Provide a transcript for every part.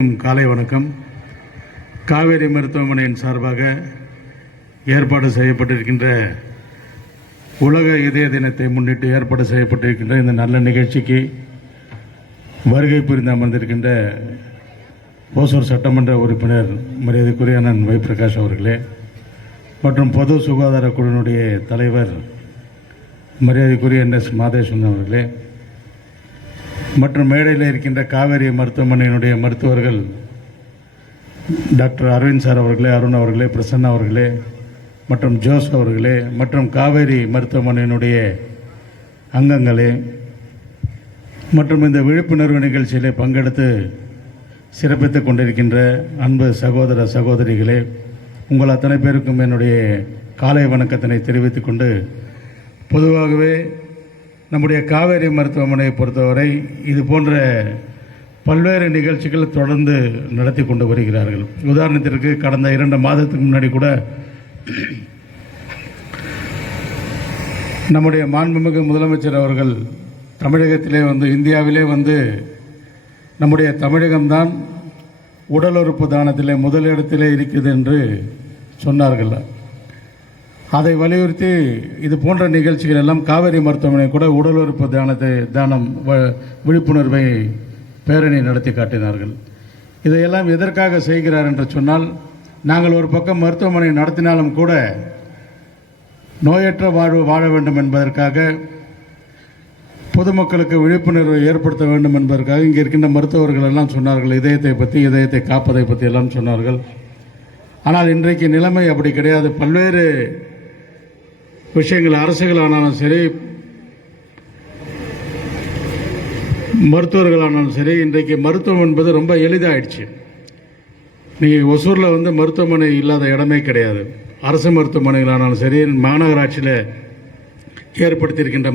காலை வணக்கம். காவேரி மருத்துவமனையின் சார்பாக ஏற்பாடு செய்யப்பட்டிருக்கின்ற உலக இதய தினத்தை முன்னிட்டு ஏற்பாடு செய்யப்பட்டிருக்கின்ற இந்த நல்ல நிகழ்ச்சிக்கு வருகை புரிந்து அமர்ந்திருக்கின்ற ஓசூர் சட்டமன்ற உறுப்பினர் மரியாதைக்குரிய அண்ணன் வை பிரகாஷ் அவர்களே மற்றும் பொது சுகாதார குழுவினுடைய தலைவர் மரியாதைக்குரிய NS மாதேஸ்வரன் அவர்களே மற்றும் மேடையில் இருக்கின்ற காவேரி மருத்துவமனையினுடைய மருத்துவர்கள் டாக்டர் அரவிந்த் சார் அவர்களே, அருண் அவர்களே, பிரசன்னா அவர்களே மற்றும் ஜோஸ் அவர்களே மற்றும் காவேரி மருத்துவமனையினுடைய அங்கங்களே மற்றும் இந்த விழிப்புணர்வு நிகழ்ச்சியிலே பங்கெடுத்து சிறப்பித்துக் கொண்டிருக்கின்ற அன்பு சகோதர சகோதரிகளே, உங்கள் அத்தனை பேருக்கும் என்னுடைய காலை வணக்கத்தினை தெரிவித்துக் கொண்டு, பொதுவாகவே நம்முடைய காவேரி மருத்துவமனையை பொறுத்தவரை இது போன்ற பல்வேறு நிகழ்ச்சிகள் தொடர்ந்து நடத்தி கொண்டு வருகிறார்கள். உதாரணத்திற்கு கடந்த 2 மாதத்துக்கு முன்னாடி கூட நம்முடைய மாண்புமிகு முதலமைச்சர் அவர்கள் தமிழகத்திலே இந்தியாவிலே நம்முடைய தமிழகம்தான் உடல் உறுப்பு தானத்திலே முதலிடத்திலே இருக்குது என்று சொன்னார்கள். அதை வலியுறுத்தி இது போன்ற நிகழ்ச்சிகள் எல்லாம் காவேரி மருத்துவமனை கூட உடல் உறுப்பு தானம் விழிப்புணர்வை பேரணி நடத்தி காட்டினார்கள். இதையெல்லாம் எதற்காக செய்கிறார் என்று சொன்னால், நாங்கள் ஒரு பக்கம் மருத்துவமனை நடத்தினாலும் கூட நோயற்ற வாழ்வு வாழ வேண்டும் என்பதற்காக, பொதுமக்களுக்கு விழிப்புணர்வை ஏற்படுத்த வேண்டும் என்பதற்காக இங்கே இருக்கின்ற மருத்துவர்கள் எல்லாம் சொன்னார்கள், இதயத்தை பற்றி, இதயத்தை காப்பதை பற்றி எல்லாம் சொன்னார்கள். ஆனால் இன்றைக்கு நிலைமை அப்படி கிடையாது. பல்வேறு விஷயங்கள், அரசுகளானாலும் சரி, மருத்துவர்களானாலும் சரி, இன்றைக்கு மருத்துவம் என்பது ரொம்ப எளிதாகிடுச்சு. நீங்கள் ஒசூரில் மருத்துவமனை இல்லாத இடமே கிடையாது. அரசு மருத்துவமனைகளானாலும் சரி, மாநகராட்சியில் ஏற்படுத்தியிருக்கின்ற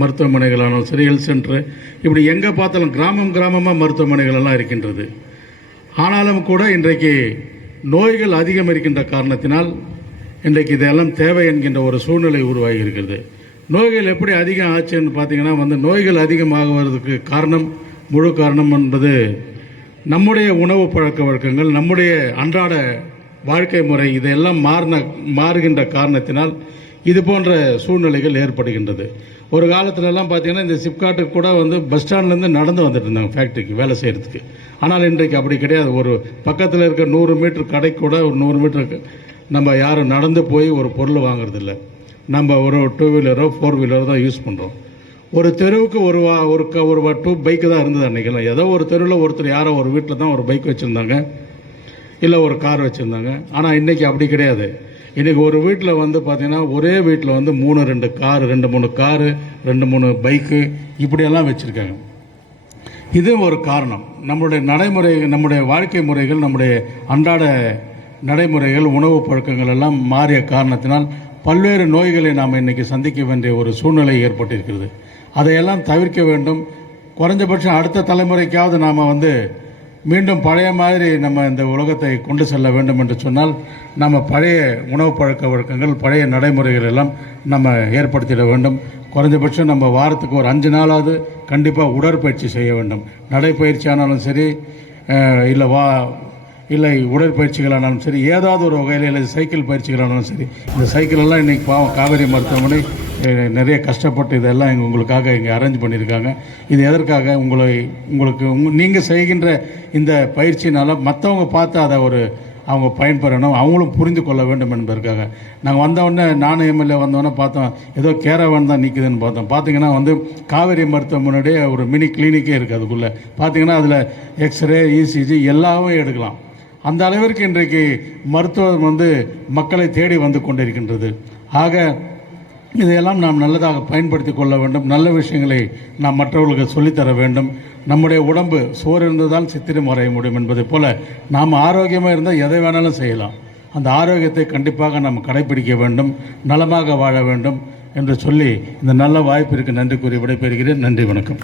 மருத்துவமனைகளானாலும் சரி, ஹெல்த் சென்டரு, இப்படி எங்கே பார்த்தாலும் கிராமமாக மருத்துவமனைகள் எல்லாம் இருக்கின்றது. ஆனாலும் கூட இன்றைக்கு நோய்கள் அதிகம் இருக்கின்ற காரணத்தினால் இன்றைக்கு இதெல்லாம் தேவை என்கின்ற ஒரு சூழ்நிலை உருவாகி இருக்கிறது. நோய்கள் எப்படி அதிகம் ஆச்சுன்னு பார்த்தீங்கன்னா, நோய்கள் அதிகமாகுவதற்கு முழு காரணம் என்பது நம்முடைய உணவு பழக்க வழக்கங்கள், நம்முடைய அன்றாட வாழ்க்கை முறை, இதெல்லாம் மாறுகின்ற காரணத்தினால் இது போன்ற சூழ்நிலைகள் ஏற்படுகின்றது. ஒரு காலத்துலலாம் பார்த்தீங்கன்னா, இந்த சிப்காட்டுக்கு கூட பஸ் ஸ்டாண்ட்லேருந்து நடந்து வந்துட்டு இருந்தாங்க ஃபேக்ட்ரிக்கு வேலை செய்கிறதுக்கு. ஆனால் இன்றைக்கு அப்படி கிடையாது. ஒரு பக்கத்தில் இருக்க 100 மீட்டர் கடைக்கு கூட ஒரு 100 மீட்டருக்கு நம்ம யாரும் நடந்து போய் ஒரு பொருள் வாங்குறதில்ல. நம்ம ஒரு 2 வீலரோ 4 வீலரோ தான் யூஸ் பண்ணுறோம். ஒரு தெருவுக்கு ஒரு 2 பைக்கு தான் இருந்தது அன்றைக்கெல்லாம். ஏதோ ஒரு தெருவில் ஒருத்தர் யாரோ ஒரு வீட்டில் தான் ஒரு பைக் வச்சுருந்தாங்க, இல்லை ஒரு கார் வச்சுருந்தாங்க. ஆனால் இன்றைக்கி அப்படி கிடையாது. இன்றைக்கி ஒரு வீட்டில் பார்த்தீங்கன்னா, ஒரே வீட்டில் 2 காரு, 2-3 காரு, 2-3 பைக்கு இப்படியெல்லாம் வச்சுருக்காங்க. இது ஒரு காரணம். நம்மளுடைய நடைமுறை, நம்முடைய வாழ்க்கை முறைகள், நம்முடைய அன்றாட நடைமுறைகள், உணவு பழக்கங்கள் எல்லாம் மாறிய காரணத்தினால் பல்வேறு நோய்களை நாம் இன்றைக்கி சந்திக்க வேண்டிய ஒரு சூழ்நிலை ஏற்பட்டிருக்கிறது. அதையெல்லாம் தவிர்க்க வேண்டும். குறைஞ்சபட்சம் அடுத்த தலைமுறைக்காவது நாம் மீண்டும் பழைய மாதிரி நம்ம இந்த உலகத்தை கொண்டு செல்ல வேண்டும் என்று சொன்னால், நம்ம பழைய உணவு பழக்க வழக்கங்கள், பழைய நடைமுறைகள் எல்லாம் நம்ம ஏற்படுத்திட வேண்டும். குறைஞ்சபட்சம் நம்ம வாரத்துக்கு ஒரு 5 நாளாவது கண்டிப்பாக உடற்பயிற்சி செய்ய வேண்டும். நடைப்பயிற்சி ஆனாலும் சரி, இல்லை உடற்பயிற்சிகளானாலும் சரி, ஏதாவது ஒரு வகையில், இல்லை சைக்கிள் பயிற்சிகளானாலும் சரி. இந்த சைக்கிளெல்லாம் இன்றைக்கி காவேரி மருத்துவமனை நிறைய கஷ்டப்பட்டு இதெல்லாம் உங்களுக்காக இங்கே அரேஞ்ச் பண்ணியிருக்காங்க. இது எதற்காக? உங்களுக்கு நீங்கள் செய்கின்ற இந்த பயிற்சினால் மற்றவங்க பார்த்து அதை அவங்க பயன்பெறணும், அவங்களும் புரிந்து கொள்ள வேண்டும் என்பதற்காக. நாங்கள் வந்தவுடனே, நானும் எம்எல்ஏ வந்தோடனே பார்த்தோம், ஏதோ கேரவன் தான் நிற்குதுன்னு பார்த்தோம். பார்த்தீங்கன்னா காவேரி மருத்துவமனையுடைய ஒரு மினி கிளினிக்கே இருக்குது. அதுக்குள்ளே பார்த்தீங்கன்னா அதில் எக்ஸ்ரே, ECG எல்லாமே எடுக்கலாம். அந்த அளவிற்கு இன்றைக்கு மருத்துவம் மக்களை தேடி வந்து கொண்டிருக்கின்றது. ஆக இதையெல்லாம் நாம் நல்லதாக பயன்படுத்தி கொள்ள வேண்டும். நல்ல விஷயங்களை நாம் மற்றவர்களுக்கு சொல்லித்தர வேண்டும். நம்முடைய உடம்பு சோறு இருந்ததால் சித்திரம் வரைய முடியும் என்பதை போல, நாம் ஆரோக்கியமாக இருந்தால் எதை வேணாலும் செய்யலாம். அந்த ஆரோக்கியத்தை கண்டிப்பாக நாம் கடைபிடிக்க வேண்டும், நலமாக வாழ வேண்டும் என்று சொல்லி, இந்த நல்ல வாய்ப்பிற்கு நன்றி கூறி விடைபெறுகிறேன். நன்றி, வணக்கம்.